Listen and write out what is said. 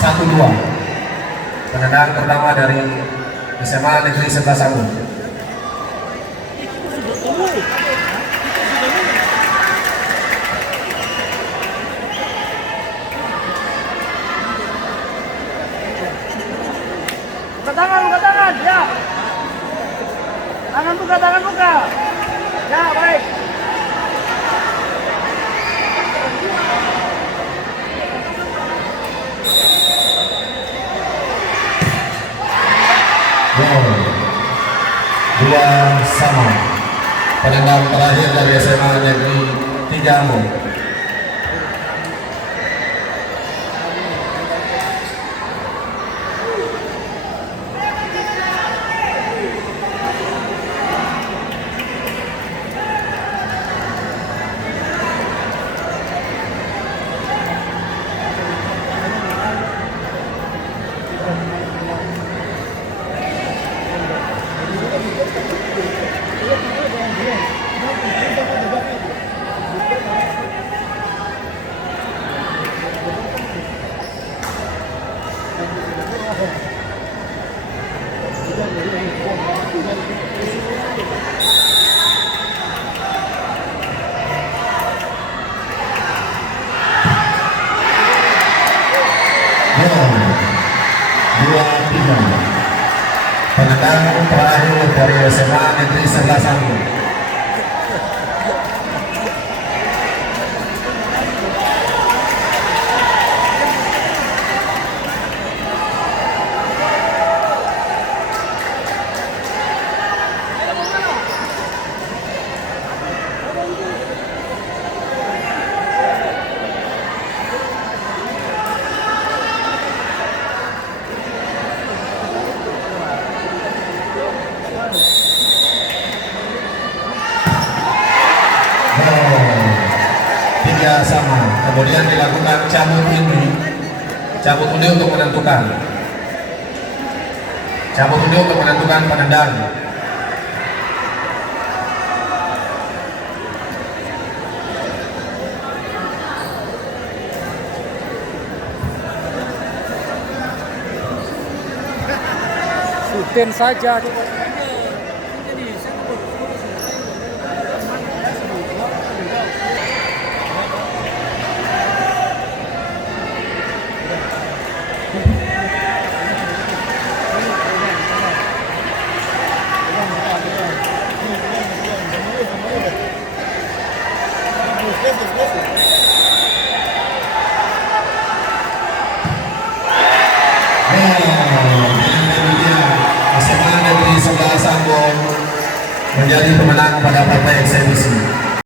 Satu dua. Penendang pertama dari SMA Negeri 11 Sanggup. Buka tangan, ya. Tangan buka. Ya, baik. Dua sama. Penendang terakhir dari SMA Negeri 3 Ambon. Penendang terakhir dari SMA Negeri 11 Sanggup. Tiga sama. Kemudian dilakukan cabut undi untuk menentukan. Cabut undi untuk menentukan penendang. Ikutin saja. SMA Negeri 11 Ambon menjadi pemenang pada partai eksebisi.